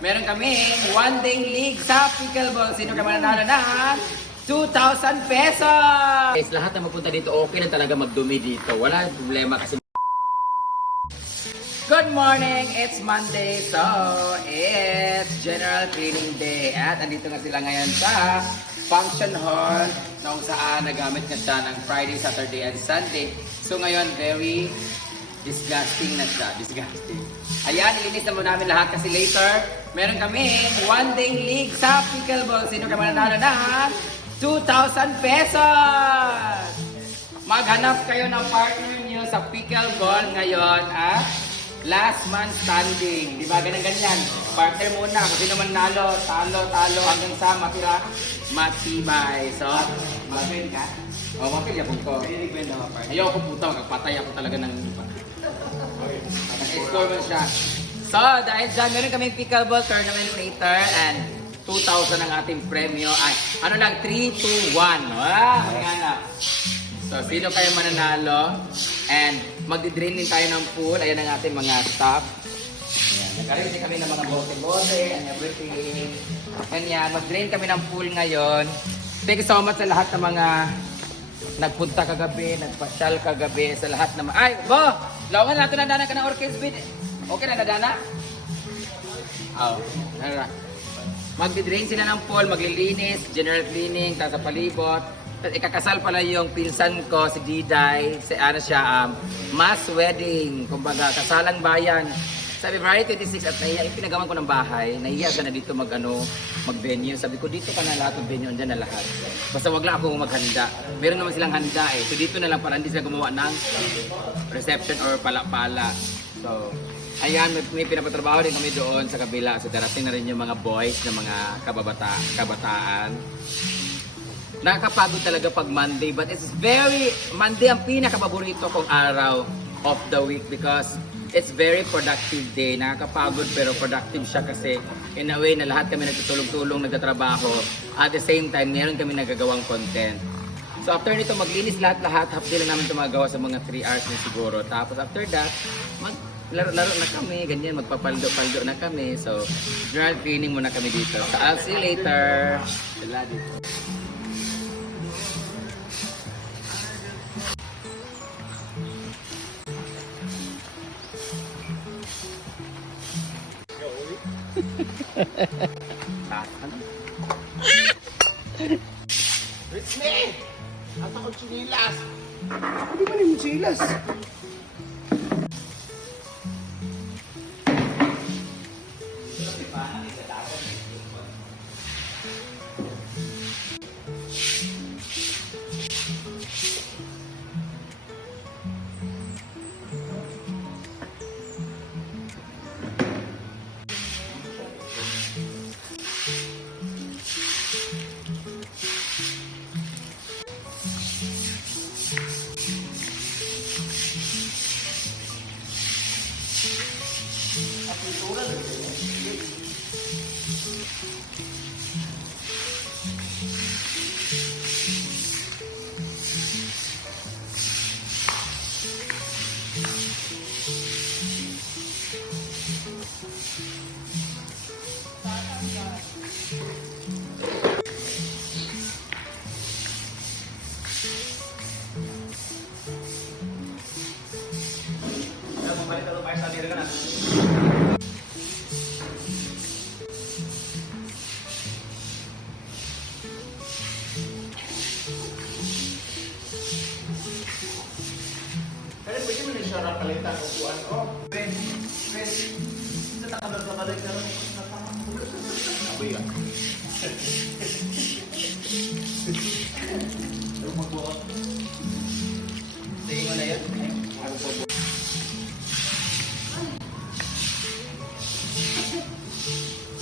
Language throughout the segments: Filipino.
Meron kaming one-day league sa pickleball. Sino ka mananalo ng 2,000 pesos? Guys, lahat na magpunta dito, okay na talaga magdumi dito. Wala problema kasi. Good morning! It's Monday, so it's General Cleaning Day. At andito nga sila ngayon sa function hall na kung saan nagamit nga siya ng Friday, Saturday, and Sunday. So ngayon, very disgusting na siya. Disgusting. Ayan, ilinis na muna namin lahat kasi later, meron kami one-day league sa pickleball. Sino ka mananalo ng 2,000 pesos? Maghanap kayo ng partner niyo sa pickleball ngayon at last man standing. Di ba? Ganyan. Partner muna. Kung sino man nalo, talo hanggang sa matira, matibay. So, mag-win ka? O, mapil yapon ko. Ayaw ko puto. Kapatay ako talaga ng lupa. Nag-score man siya. So, dahil dyan, meron kaming pickleball tournament later and 2,000 ang ating premyo. At ano lang, 3, 2, 1. Wow! Kaya so, sino kayo mananalo? And magdi-drain din tayo ng pool. Ayan ang ating mga staff. Ayan. Nagkaroon din kami ng mga bote-bote and everything. And yan, mag-drain kami ng pool ngayon. Thank you so much sa lahat ng mga nagpunta kagabi, nagpasyal kagabi, sa lahat ng ay, bo! Lawangan natin na dana ka ng orchid bid. Okay na dana? Oh, nara. Magdi-drain sila ng pool, maglilinis, general cleaning, tapos palibot. Ikakasal pala yung pinsan ko, si Diday, si ano siya, mass wedding, kumbaga, kasalang bayan. Sa February 26 at nahiya, pinagawan ko ng bahay, nahiya ka na dito mag-venue. Sabi ko, dito ka na lahat ng venue, andyan na lahat. Basta wag lang ako maghanda. Meron naman silang handa eh. So dito na lang para hindi sila gumawa ng reception or pala-pala. So, ayan, may pinapatrabaho din kami doon sa kabila. So darating na rin yung mga boys na mga kabataan. Nakakapagod talaga pag Monday, but it's Monday ang pinakapaborito kong araw of the week because it's very productive day. Nakakapagod pero productive siya kasi in a way na lahat kami nagtutulong-tulong, nagtatrabaho. At the same time, meron kami nagagawang content. So after nito, maglinis lahat-lahat. Half day lang namin ito magagawa sa mga 3 hours na siguro. Tapos after that, laro na kami, ganyan, magpapaldo-paldo na kami. So, general cleaning muna kami dito. So I'll see you later. Sila dito. Ritme! At ako chinilas! Hindi ba yung chinilas? Sarap palitan upuan ko. Pwede. Natakalog na balik na rin. Aboy ka. Pero magbuot. Tingin mo na yan. Ano po po?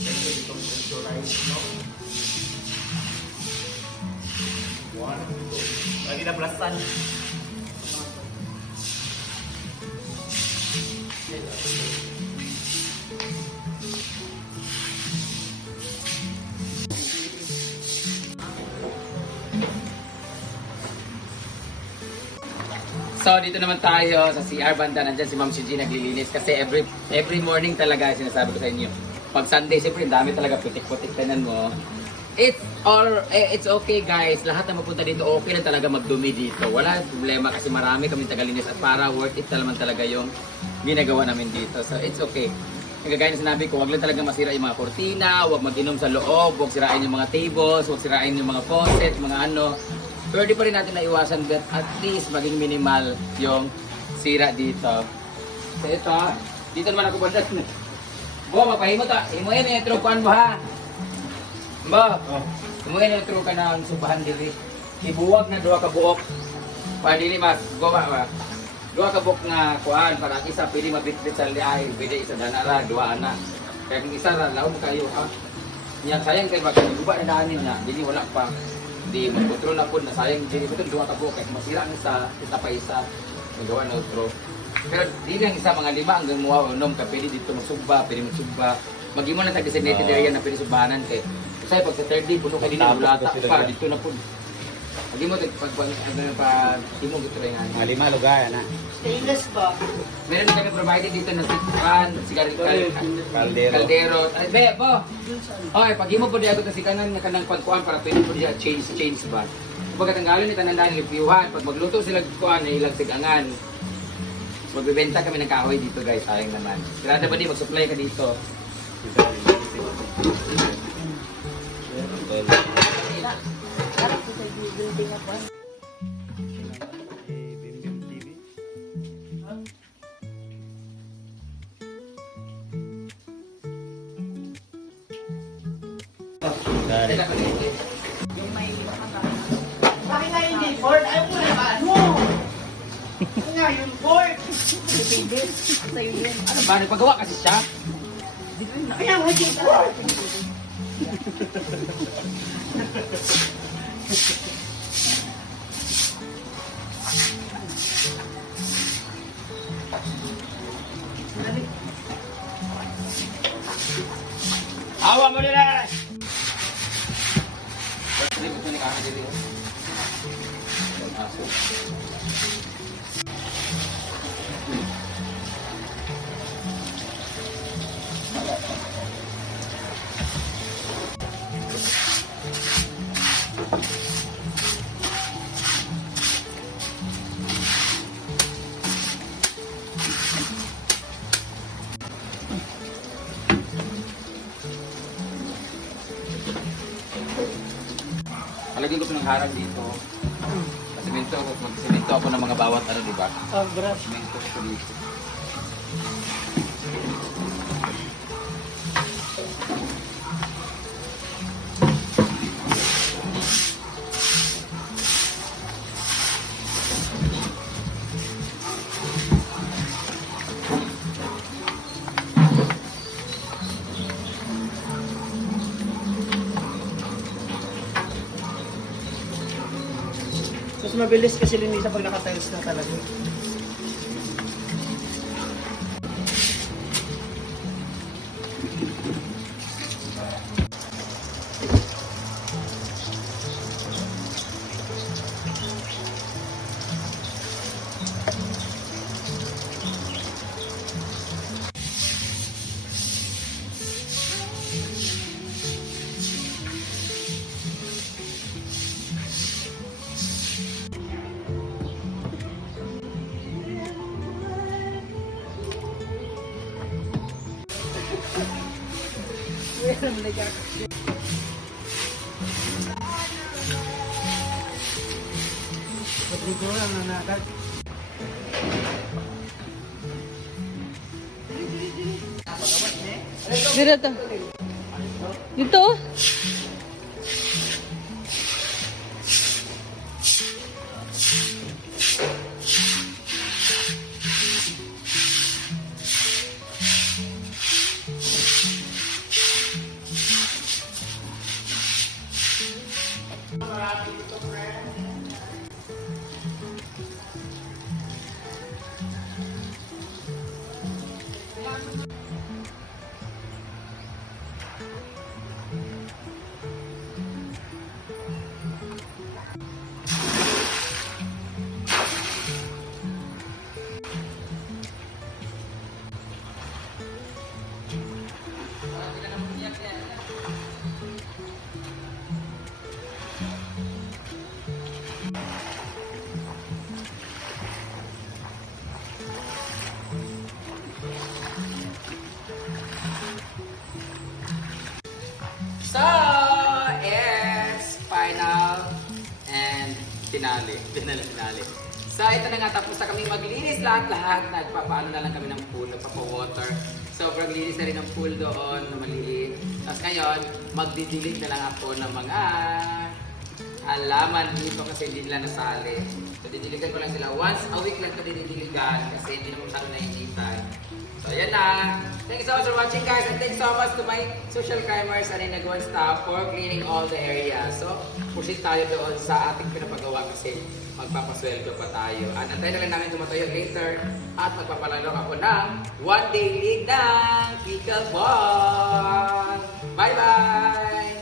Ito itong sensorize, no? 1, 2. Lagi na plasan. So dito naman tayo sa CR banda, nandiyan si Ma'am Shiji naglilinis kasi every morning talaga sinasabi ko sa inyo. Pag Sunday, siyempre, dami talaga putik-putik tanan mo. It's okay guys, lahat na mapunta dito, okay na talaga magdumi dito. Wala problema kasi marami kami tagalinis at para worth it naman talaga yung ginagawa namin dito. So it's okay. Kagaya na sinabi ko, wag lang talaga masira yung mga kortina, wag mag-inom sa loob, wag sirain yung mga tables, wag sirain yung mga faucet, mga ano. Pwede pa rin natin naiwasan but at least maging minimal yung sira dito. So ito, dito naman ako bandas. Bo, mapahimo ta. Himuin yung trukuan mo ha. Ba, himuin yung trukuan ng subahan dili. Ibuwag na duha ka buok. Padili mas, goba ba. Duha ka buok nga kuan para ang isa pwede mabitbit sa liay, pwede isa danara, duha ana. Kaya kung isa ra laom kayo ha. Yang sayang kay baka guba na daanin na, dili wala pa. Di mag-control na po na sayang dili betul duha ka buok kay masira ang isa pa isa. Magawa na outro. Pero di lang isa mga 5 hanggang muha unom ka pwede dito magsugba, pwede magsugba. Mag-imo na sa designated area na pwede subahanan kay. Kasi pag sa third day puno ka din ng bulata pa dito na po. Mag-imo pag imo gito rin nga. Mga 5 lugar na. Stainless ba? Meron kami provided dito na sitpan, Kaldero. kaldero. Ay, be, bo. Okay, pag imo po di ako si kanan nga kanang pagkuan para pwede po diya change ba. Pag tanggalin ni tanan lipiuhan, pag magluto sila kuan na ilang sigangan. Magbebenta kami ng kahoy dito guys, sayang naman. Grada ba di mag-supply ka dito? Harap ko sa building ako. Yung may Bakit nga hindi board? Ayaw mo na ba? Ano? Ano nga yung board? Pipindit. Sa'yo yun. ano ba, nagpagawa kasi siya? Kaya nga yung board. Awa mo nila! Pwede ko ito ni Kaka dito. Ang aso. Alagyan ko ito ng harang dito. Magsimento ako ng mga bawat ano, di ba? Brush. Simento ko dito. Mas mabilis kasi linisa pag naka-tiles na talaga. Pagdigo lang na nakat. Dito. Dito. na lang finale. So ito na nga, tapos na kami maglinis lahat-lahat. Nagpapaano na lang kami ng pool, nagpapa-water. Sobrang linis na rin ng pool doon na maliliit. Tapos ngayon, magdidilig na lang ako ng mga halaman dito kasi hindi nila nasali. So didiligan ko lang sila. Once a week lang ito didiligan kasi hindi naman masyado naiinitan. So yan na. Thank you so much for watching guys, and thanks so much to my social crimers and Inagwan staff for cleaning all the area. So pushing tayo doon sa ating pinapagawa kasi magpapasweldo pa tayo. At antayin na lang namin tumatayo later at magpapalalok ako ng one day league ng pickleball. Bye bye!